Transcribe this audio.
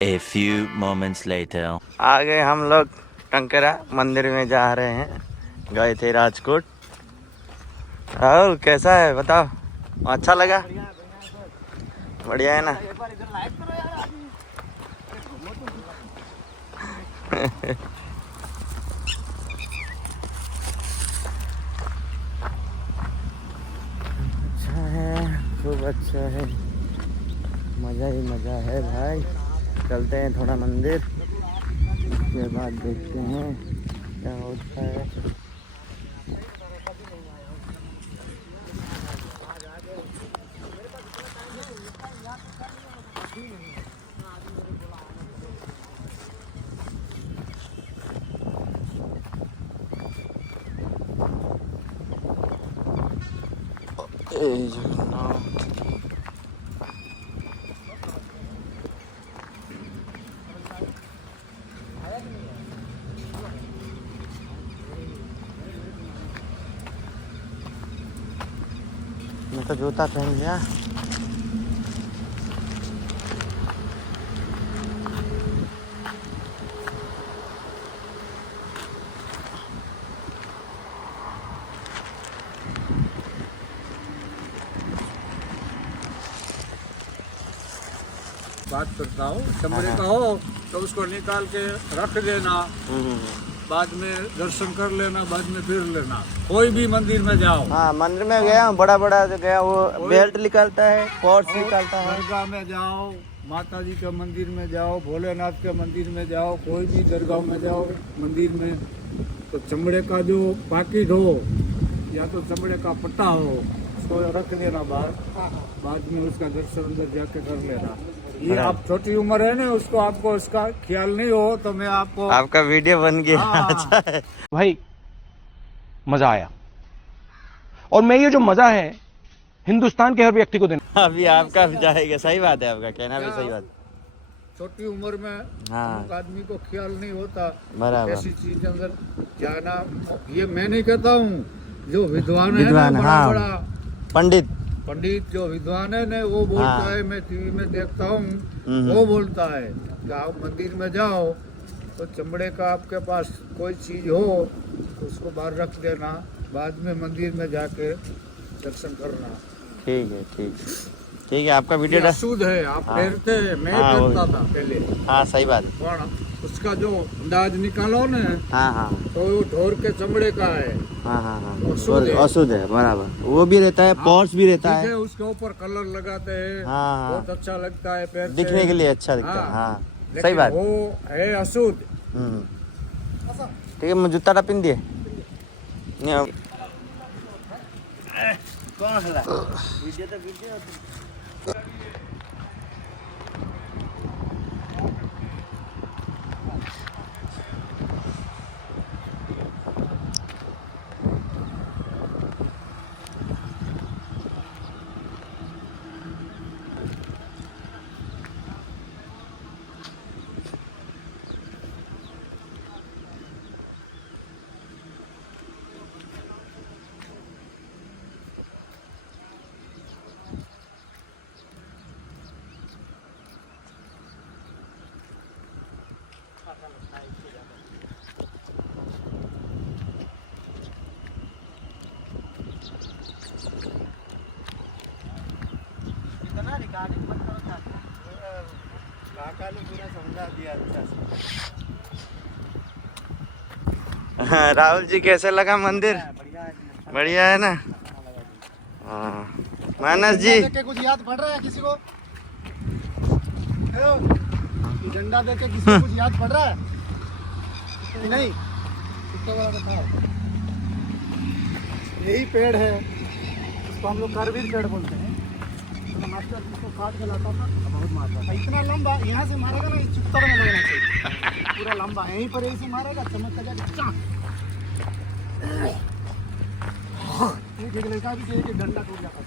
A few moments later. आ गए हम लोग टंकरा मंदिर में जा रहे हैं। गए थे राजकोट। राहुल कैसा है बताओ, अच्छा लगा? बढ़िया है ना। अच्छा है, खूब अच्छा है, मज़ा ही मज़ा है भाई। चलते हैं थोड़ा मंदिर, उसके बाद देखते हैं क्या होता है। मैं तो जूता पहन लिया। बात करता हूँ, चमड़े का हो तो उसको निकाल के रख देना, बाद में दर्शन कर लेना, बाद में फिर लेना। कोई भी मंदिर में जाओ। हाँ मंदिर में गया हूँ, बड़ा बड़ा जो गया वो बेल्ट निकालता है, पर्स निकालता है। दरगाह में जाओ, माता जी के मंदिर में जाओ, भोलेनाथ के मंदिर में जाओ, कोई भी दरगाह में जाओ मंदिर में, तो चमड़े का जो पैकेट हो या तो चमड़े का पट्टा हो उसको रख देना बाहर, बाद में उसका दर्शन अंदर जाके कर लेना। ये आप छोटी उम्र है ना, उसको आपको उसका ख्याल नहीं हो तो मैं आपको आपका वीडियो बन गया। हाँ। अच्छा है भाई, मजा आया। और मैं ये जो मजा है हिंदुस्तान के हर व्यक्ति को देना। अभी आपका भी जाएगा, सही बात है, आपका कहना भी सही बात। छोटी उम्र में हाँ। अमुक आदमी को ख्याल नहीं होता बराबर। ऐसी चीज के अंदर जाना। ये मैं नहीं कहता हूँ, जो विद्वान है ना, विद्वान, बड़ा हाँ। बड़ा पंडित। पंडित जो विद्वान है ना, वो बोलता हाँ। है, मैं टीवी में देखता हूँ, वो बोलता है कि आप मंदिर में जाओ तो चमड़े का आपके पास कोई चीज हो तो उसको बाहर रख देना, बाद में मंदिर में जाके दर्शन करना। ठीक है ठीक है ठीक है, आपका वीडियो ये अशुद्ध है, आप हाँ। पहनते हैं, मैं हाँ, पहनता वही। था पहले, हाँ सही बात। पण उसका जो अंदाज निकालो ना हाँ हाँ तो वो ढोर के चमड़े का है, हाँ हाँ हाँ अशुद्ध है। अशुद्ध है, बराबर। वो भी रहता है, पर्स भी रहता ठीक है। उसके ऊपर कलर लगाते हैं, हाँ, हाँ। बहुत अच्छा लगता है पैर दिखने के लिए अच्छा दिखता है। हाँ सही लेकिन बात। वो है अशुद्ध। ठीक है, मैं जूता पिन दिए नहीं। कौन हला वीडियो तो वीडियो। काका ने पूरा समझा दिया अच्छा से। राहुल जी कैसे लगा मंदिर? बढ़िया है ना। हाँ मानस जी, कुछ याद पड़ रहा है किसी को? झंडा देख के किसी को कुछ याद पड़ रहा है कि नहीं? यही पेड़ है, इसको हम लोग करवीर पेड़ बोलते हैं। तो मास्टर इसको काट के लाता था, बहुत मारता। इतना लंबा यहाँ से मारेगा ना, चुप्तर में लगना चाहिए, पूरा लंबा यहीं पर ऐसे मारेगा, चमक का जाके एक लड़का भी चाहिए कि डंडा टूट जाता है।